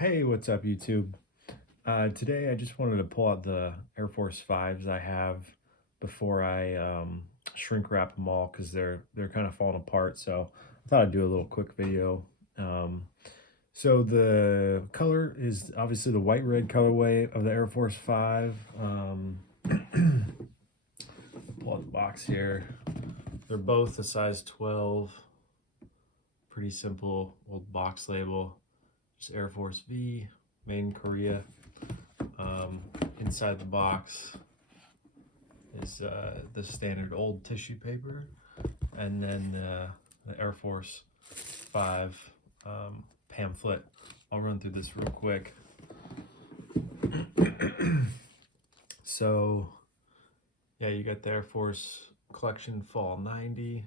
Hey, what's up, YouTube? Today I just wanted to pull out the Air Force 5s I have before I shrink wrap them all because they're kind of falling apart. So I thought I'd do a little quick video. Um, so the color is obviously the white red colorway of the Air Force 5. Pull out the box here. They're both a size 12. Pretty simple old box label. Just Air Force V, made in Korea. Inside the box is the standard old tissue paper, and then the Air Force 5 pamphlet. I'll run through this real quick. So, yeah, you got the Air Force Collection Fall 90,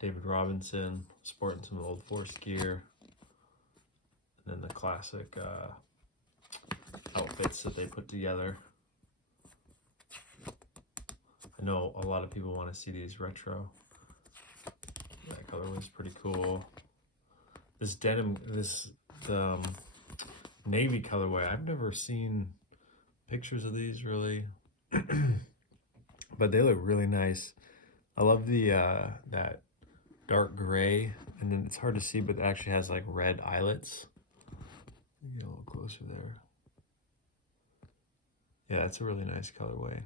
David Robinson, sporting some old Force gear, and then the classic outfits that they put together. I know a lot of people want to see these retro. That color was pretty cool. This denim, the navy colorway, I've never seen pictures of these really, but they look really nice. I love the that dark gray, and then it's hard to see, but it actually has like red eyelets. Get a little closer there. Yeah, it's a really nice colorway.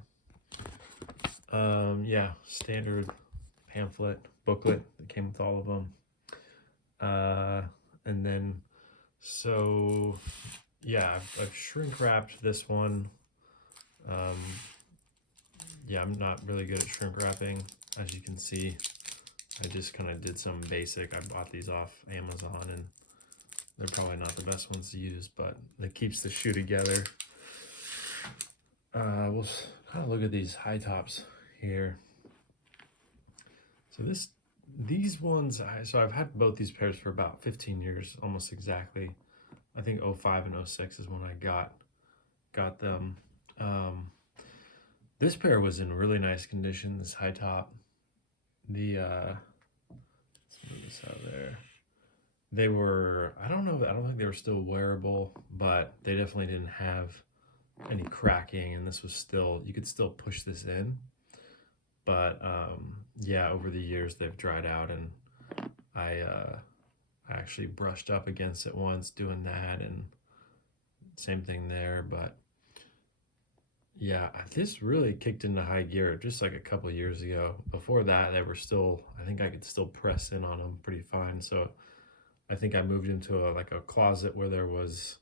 Yeah, standard pamphlet booklet that came with all of them. And then, so yeah, I've shrink wrapped this one. Yeah, I'm not really good at shrink wrapping, as you can see. I just kind of did some basic. I bought these off Amazon, and they're probably not the best ones to use, but it keeps the shoe together. We'll kind of look at these high tops here. So these ones, so I've had both these pairs for about 15 years, almost exactly. I think 05 and 06 is when I got them. This pair was in really nice condition, this high top. Let's move this out of there. They were, I don't think they were still wearable, but they definitely didn't have any cracking, and this was still, you could still push this in. But yeah, over the years they've dried out, and I actually brushed up against it once doing that, and same thing there. But yeah, this really kicked into high gear just like a couple years ago. Before that, they were still, I think I could still press in on them pretty fine. So I think I moved into a closet where there was,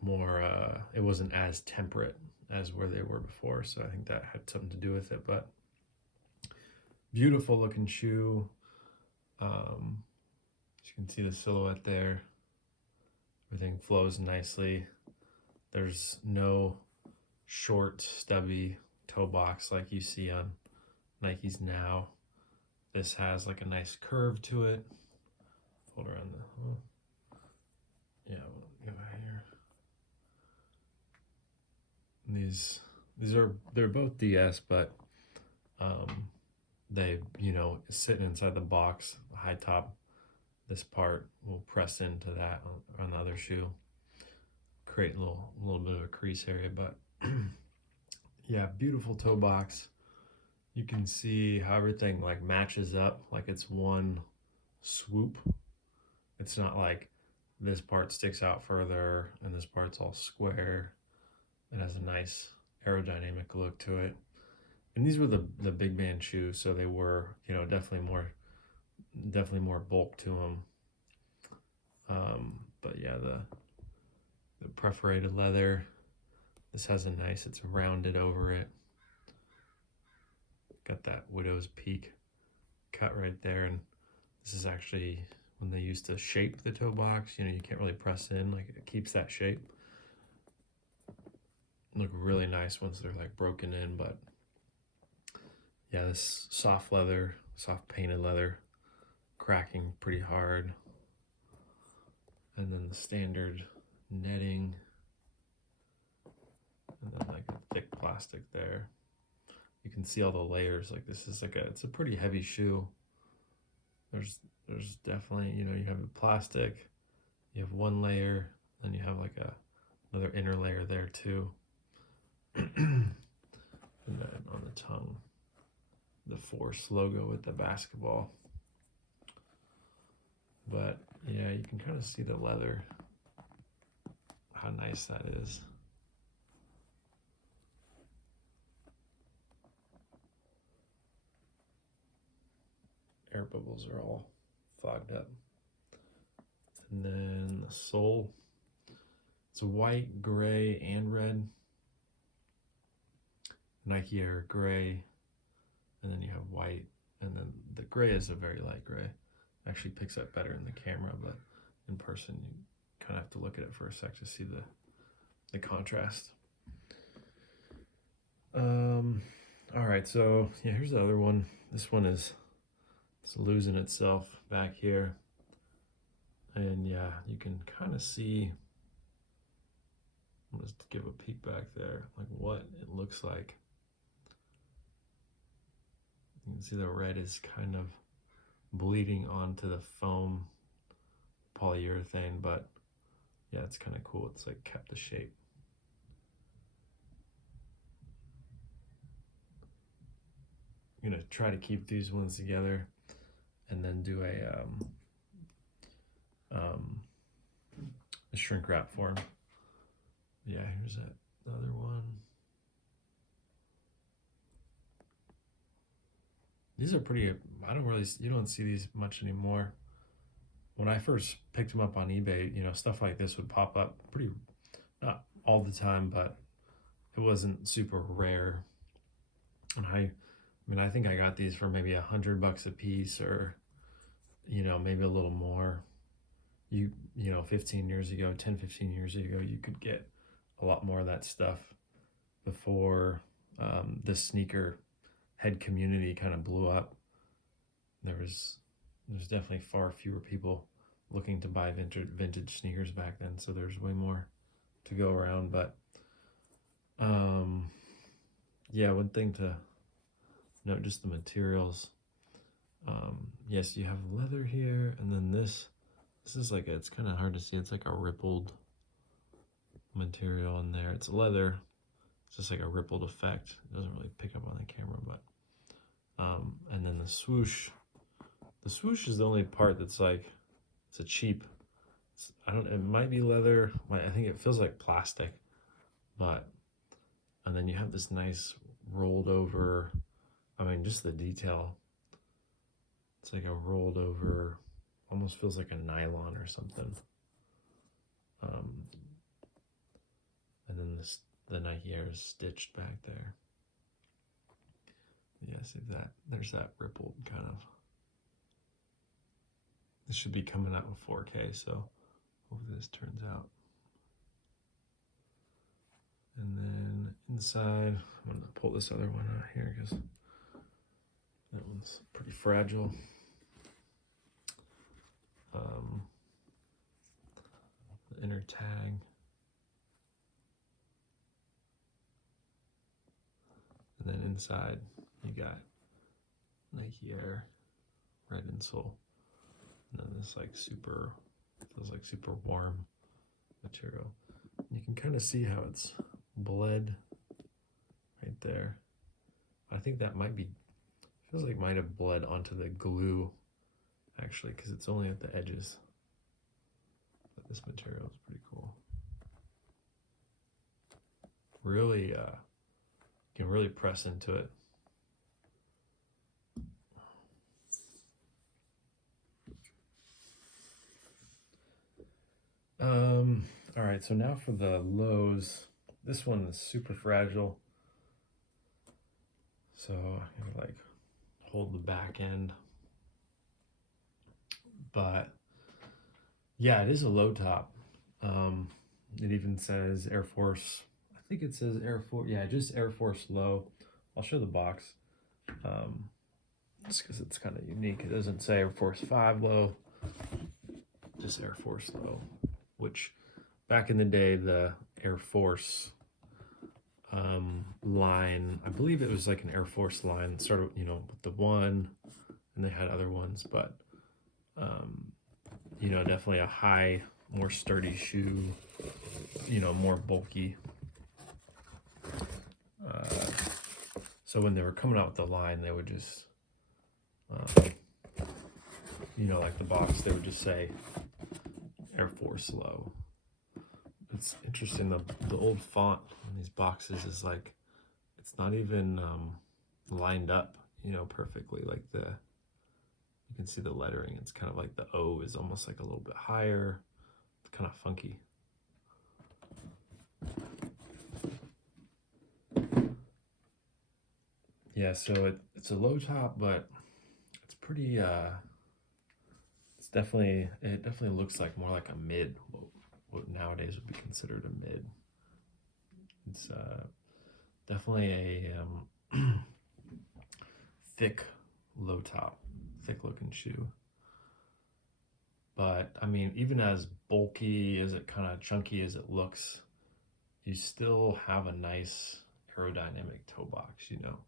more, it wasn't as temperate as where they were before. So I think that had something to do with it. But beautiful looking shoe. As you can see the silhouette there. Everything flows nicely. There's no short, stubby toe box like you see on Nikes now. This has like a nice curve to it. Fold around yeah, we'll go here. And they're both DS, but they sitting inside the box, the high top. This part will press into that on the other shoe, create a little bit of a crease area, but yeah, beautiful toe box. You can see how everything like matches up, like it's one swoop. It's not like this part sticks out further and this part's all square. It has a nice aerodynamic look to it. And these were the big man shoes, so they were, definitely more bulk to them. But yeah, the perforated leather. This has it's rounded over it. Got that widow's peak cut right there, and this is actually when they used to shape the toe box. You can't really press in, like it keeps that shape. Look really nice once they're like broken in, but yeah, this soft painted leather, cracking pretty hard. And then the standard netting, and then like a thick plastic there. You can see all the layers. Like this is it's a pretty heavy shoe. There's definitely, you have the plastic, You have one layer, then you have like another inner layer there too. And then on the tongue, the Force logo with the basketball. But yeah, you can kind of see the leather, how nice that is. Air bubbles are all fogged up. And then the sole, it's white, gray, and red. Nike Air gray, and then you have white, and then the gray is a very light gray. Actually picks up better in the camera, but in person you kind of have to look at it for a sec to see the contrast. All right, so yeah, here's the other one. This one is it's losing itself back here, and yeah, you can kind of see. I'll just give a peek back there, like what it looks like. You can see the red is kind of bleeding onto the foam polyurethane, but yeah, it's kind of cool. It's like kept the shape. I'm gonna try to keep these ones together and then do a shrink wrap for them. Yeah, here's that other one. These are pretty, you don't see these much anymore. When I first picked them up on eBay, you know, stuff like this would pop up pretty, not all the time, but it wasn't super rare. And I think I got these for maybe $100 a piece, or, you know, maybe a little more. You know, 15 years ago, 10, 15 years ago, you could get a lot more of that stuff before the sneaker head community kind of blew up. There's definitely far fewer people looking to buy vintage sneakers back then, so there's way more to go around. But yeah, one thing to note, just the materials. Yes, you have leather here, and then this is like it's kind of hard to see. It's like a rippled material in there. It's leather. It's just like a rippled effect. It doesn't really pick up on the camera, but and then the swoosh. The swoosh is the only part that's like, it's a cheap. It might be leather. I think it feels like plastic, but and then you have this nice rolled over. I mean, just the detail. It's like a rolled over, almost feels like a nylon or something. And then the Nike Air is stitched back there. Yeah, see that? There's that rippled kind of. This should be coming out with 4K, so hopefully this turns out. And then inside, I'm gonna pull this other one out here because that one's pretty fragile. The inner tag. And then inside, you got Nike Air, red insole. And then this like feels like super warm material. You can kind of see how it's bled right there. I think that feels like might have bled onto the glue actually, because it's only at the edges. But this material is pretty cool. Really, you can really press into it. All right, so now for the lows. This one is super fragile. So I'm gonna like hold the back end. But yeah, it is a low top. It even says Air Force. I think it says Air Force. Yeah, just Air Force low. I'll show the box. Just because it's kind of unique. It doesn't say Air Force 5 low. Just Air Force low. Which back in the day, the Air Force line, I believe it was like an Air Force line, sort of, you know, with the one, and they had other ones, but you know, definitely a high more sturdy shoe, you know, more bulky. So when they were coming out with the line, they would just, you know, like the box, they would just say Air Force Low. It's interesting, the old font on these boxes is like, it's not even lined up, you know, perfectly. Like you can see the lettering, it's kind of like the O is almost like a little bit higher. It's kind of funky. Yeah, so it's a low top, but it's pretty, it definitely looks like more like a mid, what nowadays would be considered a mid. It's definitely a thick low top, thick looking shoe. But I mean, even as bulky as it kind of chunky as it looks, you still have a nice aerodynamic toe box, you know.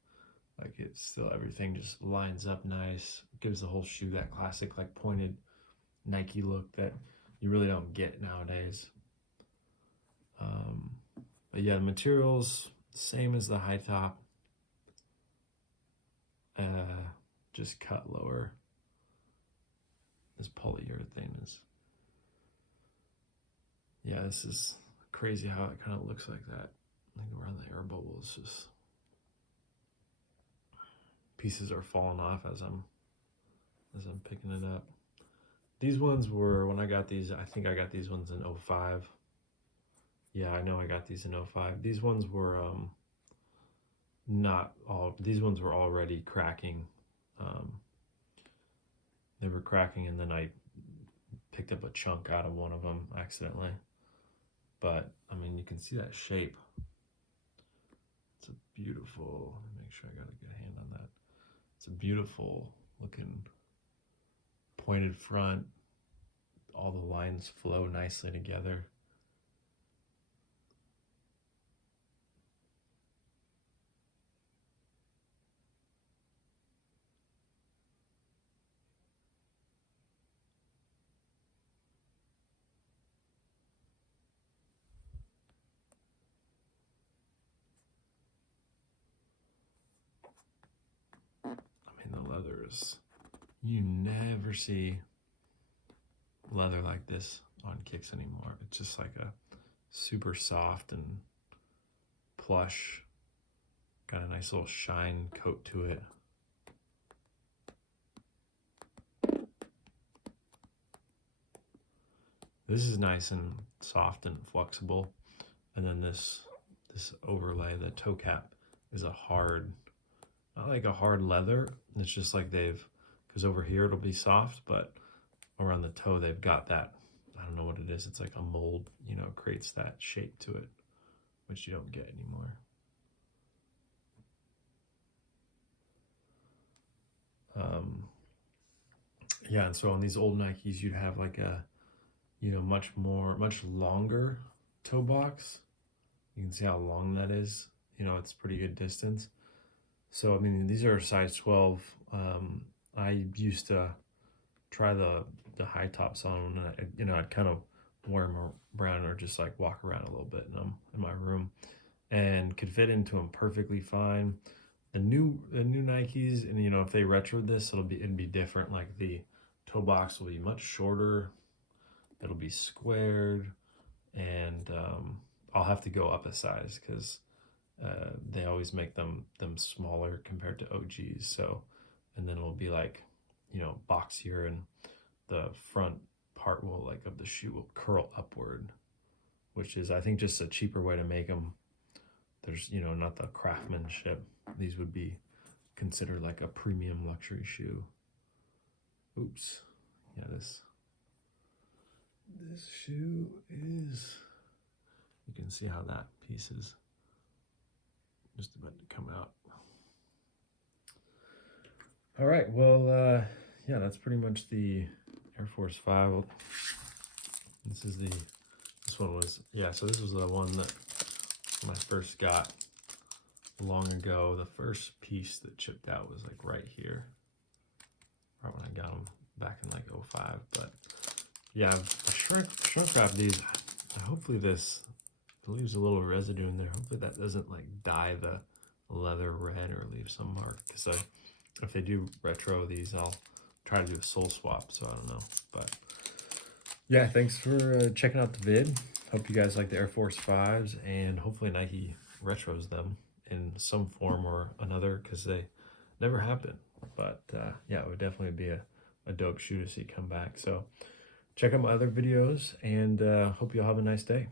Like it's still, everything just lines up nice, gives the whole shoe that classic like pointed Nike look that you really don't get nowadays. But yeah, the materials same as the high top, just cut lower. This polyurethane is, yeah, this is crazy how it kind of looks like that. Like around the air bubble, it's just pieces are falling off as I'm picking it up. These ones were, when I got these, I think I got these ones in 05. Yeah, I know I got these in 05. These ones were not all, these ones were already cracking. They were cracking, and then I picked up a chunk out of one of them accidentally. But I mean, you can see that shape. It's a beautiful, let me make sure I got a good hand on that. It's a beautiful looking pointed front. All the lines flow nicely together. The leathers, you never see leather like this on kicks anymore. It's just like a super soft and plush, got a nice little shine coat to it. This is nice and soft and flexible, and then this overlay, the toe cap, is a hard, not like a hard leather. It's just like because over here it'll be soft, but around the toe they've got that, I don't know what it is. It's like a mold, you know, creates that shape to it, which you don't get anymore. Yeah, and so on these old Nikes, you'd have like a, you know, much longer toe box. You can see how long that is. You know, it's pretty good distance. So, I mean, these are size 12. I used to try the high tops on, and you know, I'd kind of wear them around or just like walk around a little bit in my room, and could fit into them perfectly fine. The new Nikes, and you know, if they retroed this, it'd be different. Like the toe box will be much shorter. It'll be squared, and I'll have to go up a size because they always make them smaller compared to OGs. So, and then it'll be like, you know, boxier, and the front part will, like, of the shoe will curl upward, which is, I think, just a cheaper way to make them. There's, you know, not the craftsmanship. These would be considered like a premium luxury shoe. Oops. Yeah, this shoe is, you can see how that piece is just about to come out. All right, well, yeah, that's pretty much the Air Force 5. This one was, yeah, so this was the one that when I first got long ago. The first piece that chipped out was like right here, right when I got them back in like 05. But Yeah, I shrunk wrap these. Hopefully this leaves a little residue in there. Hopefully that doesn't like dye the leather red or leave some mark. Because if they do retro these, I'll try to do a sole swap. So I don't know, but yeah, thanks for checking out the vid. Hope you guys like the Air Force 5s, and hopefully Nike retros them in some form or another, because they never have been. But yeah, it would definitely be a dope shoe to see come back. So check out my other videos, and hope you all have a nice day.